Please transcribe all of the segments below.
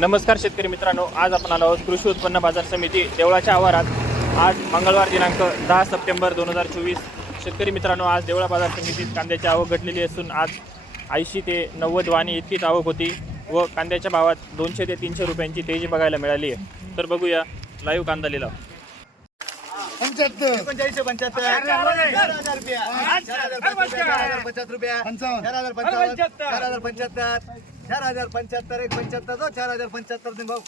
नमस्कार शेतकरी मित्रांनो आज आपण आलो आहोत कृषी उत्पन्न बाजार समिती देवळाच्या आवारात. आज मंगळवार दिनांक दहा सप्टेंबर दोन हजार चोवीस. शेतकरी मित्रांनो आज देवळा बाजार समितीत कांद्याची आवक घटलेली असून आज ऐंशी ते नव्वद वाणी इतकीच आवक होती व कांद्याच्या भावात दोनशे ते तीनशे रुपयांची तेजी बघायला मिळाली आहे. तर बघूया लाईव्ह कांदा लिलाव. पंच्याहत्तर. पंच्याऐंशी पंच्याहत्तर. चार हजार रुपया. चार हजार पंच्याहत्तर. रुपया. चार हजार पंचावन्न. चार हजार पंच्याहत्तर. चार हजार पंच्याहत्तर. एक पंच्याहत्तर दो. चार हजार पंच्याहत्तर दिन भाऊ.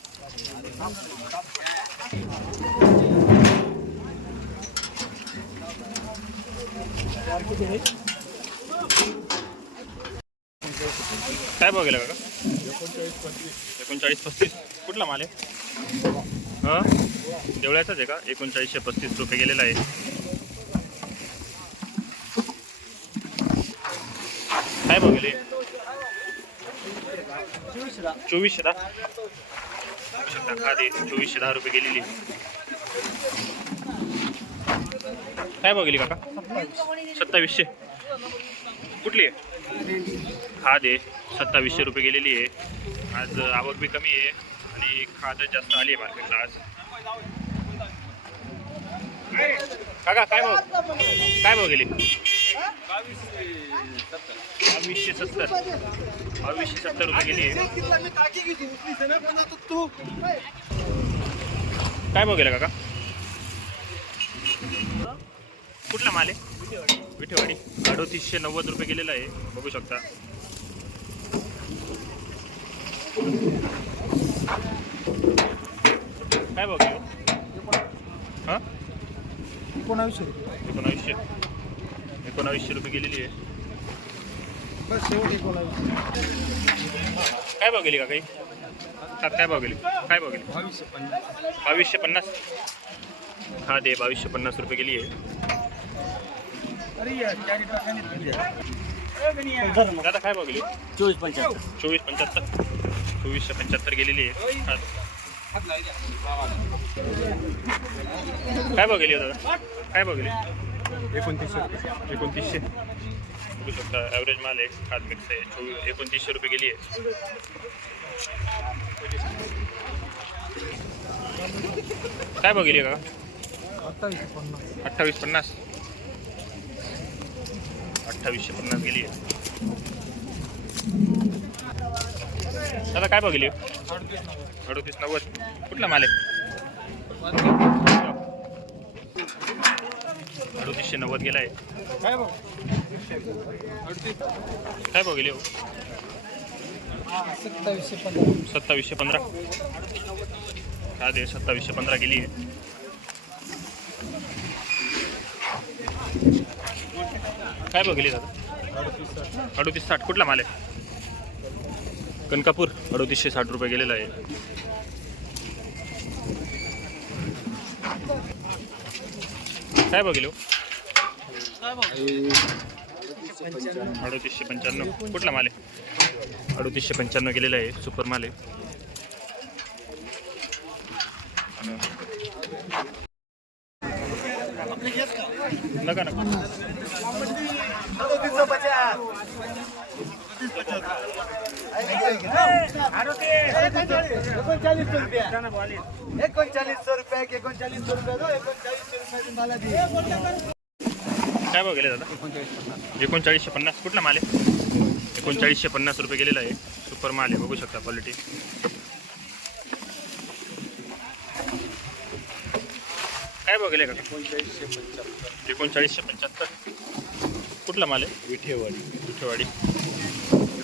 काय बघायला का एकोणचाळीस पस्तीस. कुठला माल आहे? हां? देवळ्याचाच आहे का? एकोणचाळीसशे पस्तीस रुपये गेलेला आहे. काय बघले चोवीसशे दहा. बघू शकता खादी चोवीसशे दहा रुपये गेलेली. काय बघली काका? सत्तावीसशे. कुठली आहे? हा दे. सत्तावीसशे रुपये गेलेली आहे. आज आवक बी कमी आहे. आणि खाद जास्त आली आहे मार्केटला आज. काका काय भाऊ काय भाऊ गेली? बावीसशे सत्तर. बावीसशे सत्तर रुपये गेली काय भाऊ गेला काका? कुठला माल आहे? विठेवाडी. अडोतीसशे नव्वद रुपये गेलेला आहे. बघू शकता. काय बघ हाँ? एकोणावीसशे एकोणावीसशे. एकोणावीसशे रुपये गेलेली आहे. बस शेवट एकोणावीसशे. काय भाव गेली का काही सात काय भाव गेली? काय भाव गेली? बावीसशे पन्नास. बावीसशे पन्नास? हा दे बावीसशे पन्नास रुपये गेली आहे. दादा काय भाव गेली? चोवीस पंच्याहत्तर. चोवीस पंच्याहत्तर. चोवीसशे पंच्याहत्तर गेलेली आहे. काय दादा? काय गेली? एकोणतीसशे एकोणतीसशे. बघू शकता ॲव्हरेज माल आहे खाद मिक्स आहे चोवीस एकोणतीसशे रुपये गेली आहे. काय गेली का अठ्ठावीसशे पन्नास. अठ्ठावीस पन्नास. अठ्ठावीसशे पन्नास गेली आहे. दादा काय गेली? अडोतीस नव्वद. कुठला माल आहे? अडोतीसशे नव्वद गेला आहे काय काय हो? सत्तावीसशे पंधरा. सत्तावीसशे पंधरा. हा दे सत्तावीसशे पंधरा गेली आहे. काय गेली दादा? अडोतीस साठ. कुठला माल आहे? कनकापूर अडोतीसशे साठ रुपये गेलेला आहे. काय बघिलो अडोतीसशे पंच्याण्णव. कुठला माल आहे? अडोतीसशे पंच्याण्णव गेलेला आहे सुपर माल आहे. नका नका. एकोणचाळीस रुपया एकोणचाळीसशे रुपया एकोणचाळीसशे एकोणचाळीसशे मला दे काय भाव गेले दादा एकोणचाळीसशे पन्नास कुठला माल आहे? एकोणचाळीसशे पन्नास रुपये गेलेला आहे. सुपर माल आहे. बघू शकता क्वालिटी काय भाव गेले का? एकोणचाळीसशे पंच्याहत्तर. कुठला माल आहे? विठेवाडी. विठेवाडी.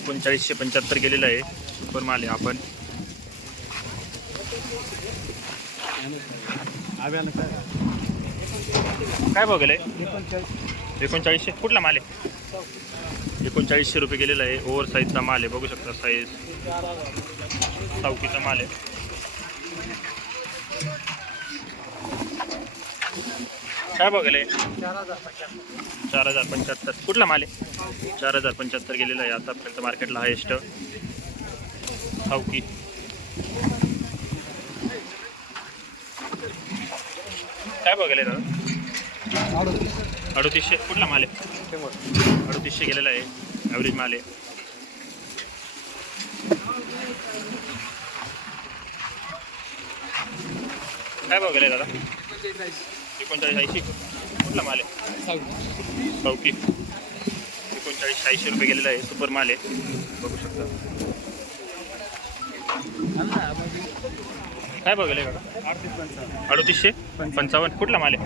एकोणचाळीसशे पंच्याहत्तर गेलेलं आहे. सुपर माल आहे आपण. काय काय भाव एकोणचाळीसशे. कुठला माल आहे? एकोणचाळीसशे रुपये गेलेला आहे. ओव्हर साईजचा माल आहे. बघू शकता साईज सावकीचा माल आहे. काय भाव गेले चार हजार पंच्याहत्तर. कुठला माल आहे? चार हजार पंच्याहत्तर गेलेला आहे आतापर्यंत मार्केटला हायेस्ट सावकी काय भाव दादा अडतीसशे. कुठला माल आहे? अडतीसशे गेलेला आहे. ॲव्हरेज माल आहे. काय भाव दादा एकोणचाळीस ऐंशी. कुठला माल आहे? सावकी एकोणचाळीस शहाऐंशी रुपये गेलेला आहे. सुपर माल आहे. बघू शकता. काय बघायला काका? पंचावन्न अडतीसशे पंचावन्न. कुठला माल आहे?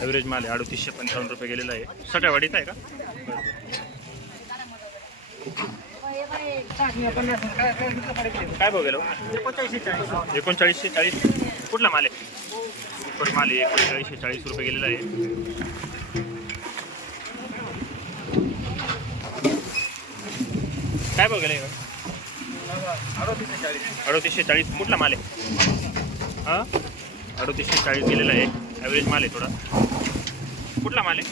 ॲव्हरेज माल आहे. अडतीसशे पंचावन्न रुपये गेलेला आहे. सटावाडीचा आहे का? काय भाव एकोणचाळीसशे चाळीस. कुठला माल आहे? सुपर माल आहे एकोणचाळीसशे चाळीस रुपये गेलेला आहे. काय भाव गेलाय अडतीसशे चाळीस. कुठला माल आहे? हां? अडतीसशे चाळीस गेलेला आहे. ॲव्हरेज माल आहे थोडा. कुठला माल आहे?